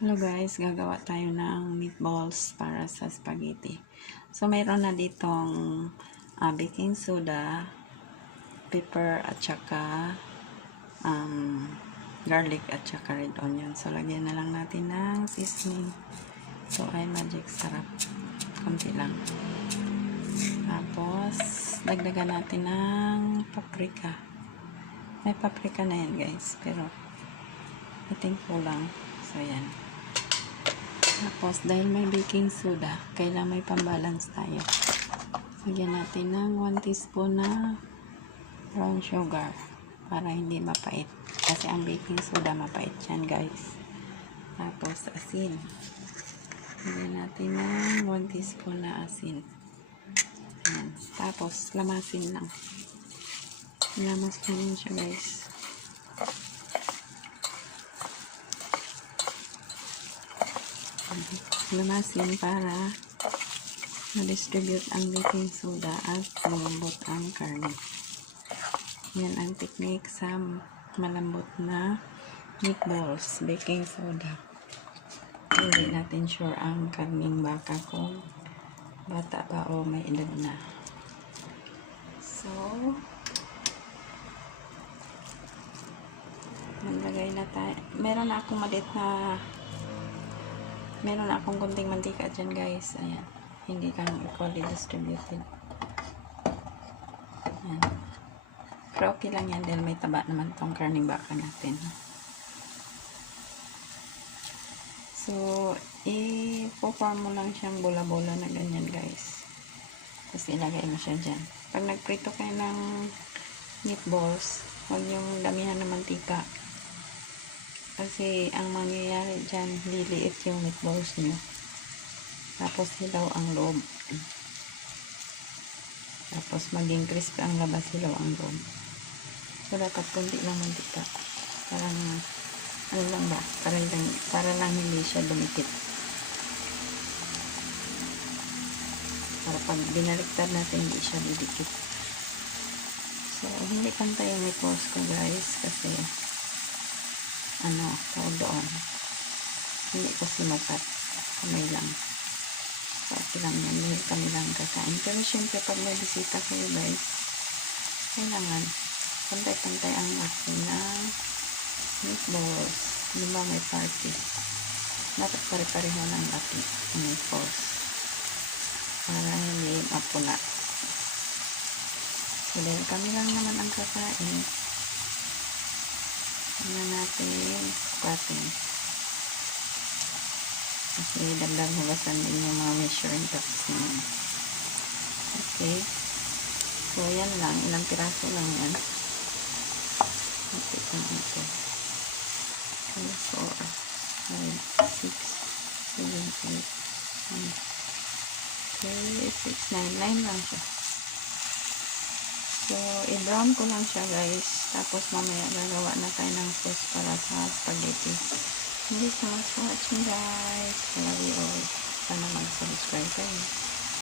Hello guys, gagawa tayo ng meatballs para sa spaghetti. So mayroon na ditong baking soda, pepper at saka garlic at saka red onion. So lagyan na lang natin ng seasoning. So ay magic sarap. Konti lang. Tapos dagdagan natin ng paprika. May paprika na yan guys, pero ating kulang. So yan. Tapos, dahil may baking soda, kailangan may pambalance tayo. Lagyan natin ng 1 teaspoon na brown sugar para hindi mapait. Kasi ang baking soda mapait yan, guys. Tapos, asin. Lagyan natin ng 1 teaspoon na asin. Ayan. Tapos, lamasin lang. Lamas natin siya, guys. Lamasin para ma-distribute ang baking soda at malambot ang karne. Yan ang technique sa malambot na meatballs, baking soda. Hindi natin sure ang karning baka kung bata pa o may edad na. So, maglagay na tayo. Meron na akong kunting mantika dyan guys. Ayan. Hindi kang equally distributed. Ayan. Pero okay lang yan dahil may taba naman tong karning baka natin. So, i-form mo lang siyang bola-bola na ganyan guys. Tapos ilagay mo siya dyan. Pag nagprito kayo ng meatballs, huwag yung damihan ng mantika. Kasi ang mangyayari dyan, liliit yung meatballs nyo. Tapos hilaw ang loob. Tapos maging crispy ang labas, hilaw ang loob. So dapat kunti lang mantika. Parang, ano lang ba? Para lang hindi siya dumikit. Para pag binaliktad natin, hindi siya didikit. So, hindi pantay yung meatballs ko guys. Kasi, tawag doon. Hindi ko sinukat. Kamay lang. So, okay lang yan. Dahil kami lang kakain. Pero syempre, pag may bisita kayo guys, kailangan pantay-pantay ang laki ng meatballs. Diba may party? Dapat pare-pareho ng laki ng meatballs. Para hindi mapuna. So, dahil kami lang naman ang kakain, na natin sukatin. Kasi dagdag hugasan din yung mga measuring cups naman. Okay. So, yan lang. Ilang piraso lang yan. Ito lang ito. 3, 4, 5, 6, 7, 8, 9. 9 lang siya. So, i-brown ko lang siya guys. Tapos mamaya gagawa na tayo ng sauce para sa spaghetti. Thank you so much for watching guys. I love you all. Sana mag-subscribe kayo.